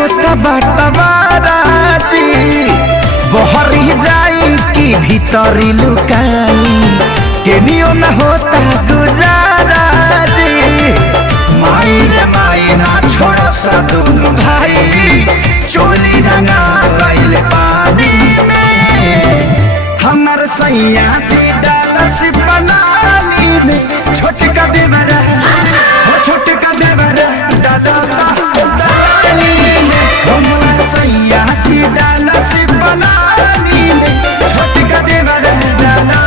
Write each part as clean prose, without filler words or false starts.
होता बटवाराजी बहरी जाई कि भीतरी लुकाई केनियो न होता गुजाराजी माई रे माई ना छोड़ सा दोनों भाई चोली रंगा गइल पानी में हमर सैया जी डालस बनानी में छोटका देवर हो छोटका देवर दादा हमर सैया जी डालस बनानी में छोटका देवर दादा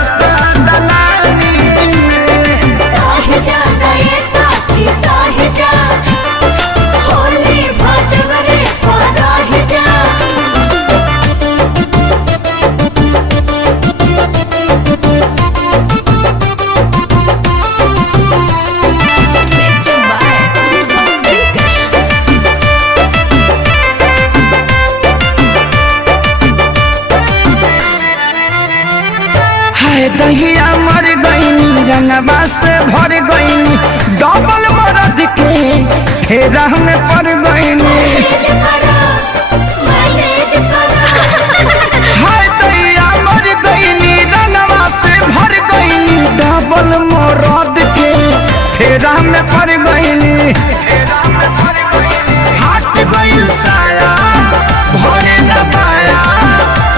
दलानी में साहिजा गए साथी साहिजा होली भटवरे पराहिजा दहिया मर गईनी रंगवा से भर गईनी डबल मरद के फेरा में पड़ गईनी हाय दहिया मर गईनी रंगवा से भर गईनी डबल मरद के फेरा में पड़ गईनी हट गईल साया भोरे न पाया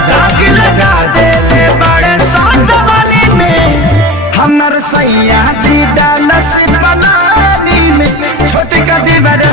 दाग लगा देले बड़े साजवानी में हमर सैया जी डालस बनानी में छोटका देवर